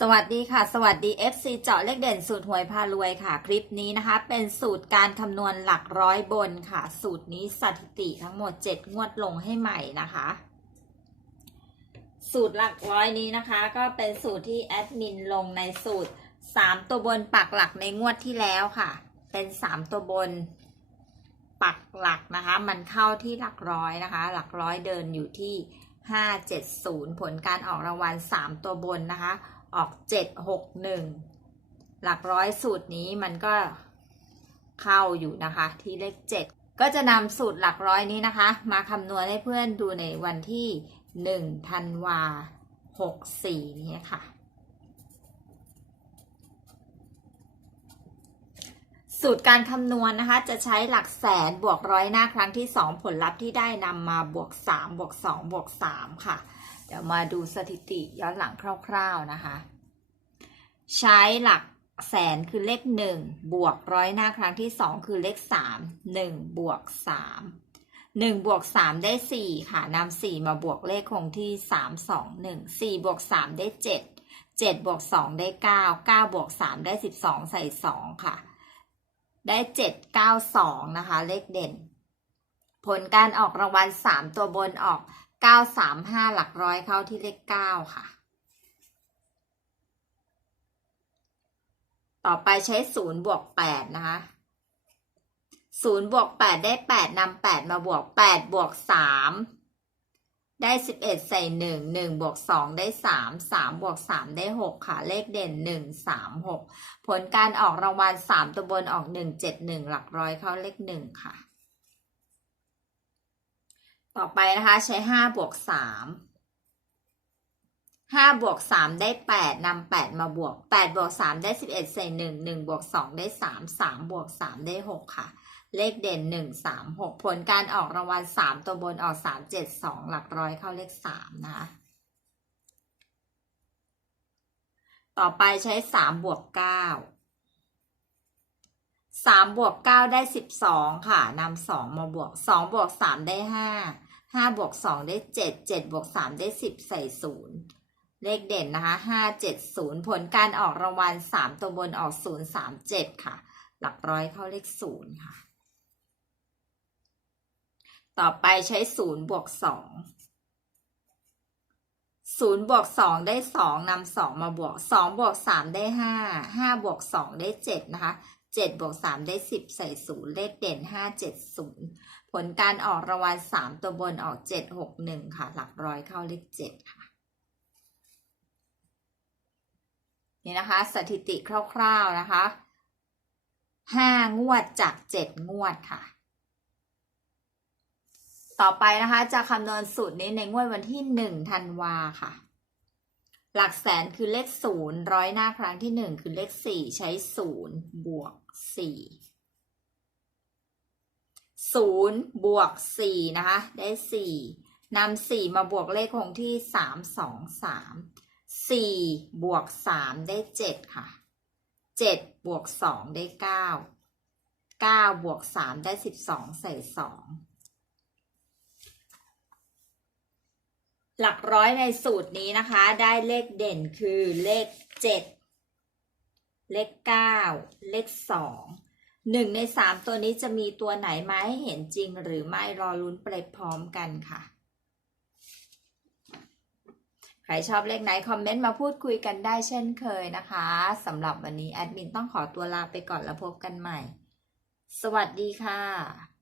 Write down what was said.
สวัสดีค่ะ สวัสดี FC เจาะเลขเด่นสูตรหวยพารวยค่ะ คลิปนี้นะคะ เป็นสูตรการคำนวณหลักร้อยบนค่ะ สูตรนี้สถิติทั้งหมด 7 งวดลงให้ใหม่นะคะ สูตรหลักร้อยนี้นะคะ ก็เป็นสูตรที่แอดมินลงในสูตร 3 ตัวบนปักหลักในงวดที่แล้วค่ะ เป็น 3 ตัวบนปักหลักนะคะ มันเข้าที่หลักร้อยนะคะ หลักร้อยเดินอยู่ที่ 570 ผลการออกรางวัล 3 ตัวบนนะคะ ออก761หลักร้อยสูตรนี้มันก็เข้าอยู่นะคะ ที่เลข7ก็จะนำสูตรหลักร้อยนี้นะคะ มาคำนวณให้เพื่อนดูในวันที่1ธันวา64นี้ค่ะ สูตรการคำนวณนะคะ จะใช้หลักแสนบวกร้อยหน้าครั้งที่ 2 ผลลัพธ์ที่ได้นำมาบวก 3 บวก 2 บวก 3 ค่ะ เดี๋ยวมาดูสถิติย้อนหลังคร่าวๆนะคะ ใช้หลักแสนคือเลข1บวกร้อยหน้าครั้งที่2คือเลข3 1บวก3 1บวก3ได้4ค่ะนำ4มาบวกเลขคงที่3 2 1 4บวก3ได้7 7บวก2ได้9 9บวก3ได้12ใส่2ค่ะ ได้เจ็ดเก้าสองนะคะ เลขเด่น ผลการออกรางวัลสามตัวบนออก เก้าสามห้าหลักร้อยเข้าที่เลขเก้าค่ะ ต่อไปใช้ศูนย์บวกแปดนะคะศูนย์บวกแปดได้แปดนำแปดมาบวกแปดบวกสามได้สิบเอ็ดใส่หนึ่งหนึ่งบวกสองได้สามสามบวกสามได้หกค่ะ เลขเด่นหนึ่งสามหกผลการออกรางวัลสามตัวบนออกหนึ่งเจ็ดหนึ่งหลักร้อยเข้าเลขหนึ่งค่ะ ต่อไปนะคะใช้ห้าบวกสามห้าบวกสามได้แปดนำแปดมาบวกแปดบวกสามได้สิบเอ็ดใส่หนึ่งหนึ่งบวกสองได้สามสามบวกสามได้หกค่ะ เลขเด่นหนึ่งสามหกผลการออกรางวัลสามตัวบนออกสามเจ็ดสองหลักร้อยเข้าเลขสามนะคะต่อไปใช้สามบวกเก้าสามบวกเก้าได้สิบสองค่ะนำสองมาบวกสองบวกสามได้ห้า ห้าบวกสองได้เจ็ดเจ็ดบวกสามได้สิบใส่ศูนย์เลขเด่นนะคะห้าเจ็ดศูนย์ผลการออกรางวัลสามตัวบนออกศูนย์สามเจ็ดค่ะ หลักร้อยเข้าเลขศูนย์ค่ะ ต่อไปใช้ศูนย์บวกสองศูนย์บวกสองได้สองนำสองมาบวกสองบวกสามได้ห้าห้าบวกสองได้เจ็ดนะคะ เจ็ดบวกสามได้สิบใส่ศูนย์เลขเด่นห้าเจ็ดศูนย์ผลการออกรางวัลสามตัวบนออกเจ็ดหกหนึ่งค่ะ หลักร้อยเข้าเลขเจ็ดค่ะ นี่นะคะ สถิติคร่าวๆนะคะห้างวดจากเจ็ดงวดค่ะ ต่อไปนะคะ จะคำนวณสูตรนี้ในงวดวันที่หนึ่งธันวาค่ะหลักแสนคือเลขศูนย์ร้อยหน้าครั้งที่หนึ่งคือเลขสี่ใช้ศูนย์บวก สี่ศูนย์บวกสี่นะคะ ได้สี่นำสี่มาบวกเลขคงที่สามสองสามสี่บวกสามได้เจ็ดค่ะเจ็ดบวกสองได้เก้าเก้าบวกสามได้สิบสองใส่สองหลักร้อยในสูตรนี้นะคะ ได้เลขเด่นคือเลขเจ็ด เลขเก้าเลขสองหนึ่งในสามตัวนี้จะมีตัวไหนมาให้เห็นจริงหรือไม่รอลุ้นไปพร้อมกันค่ะ ใครชอบเลขไหน คอมเมนต์มาพูดคุยกันได้เช่นเคยนะคะสำหรับวันนี้แอดมินต้องขอตัวลาไปก่อนแล้วพบกันใหม่ สวัสดีค่ะ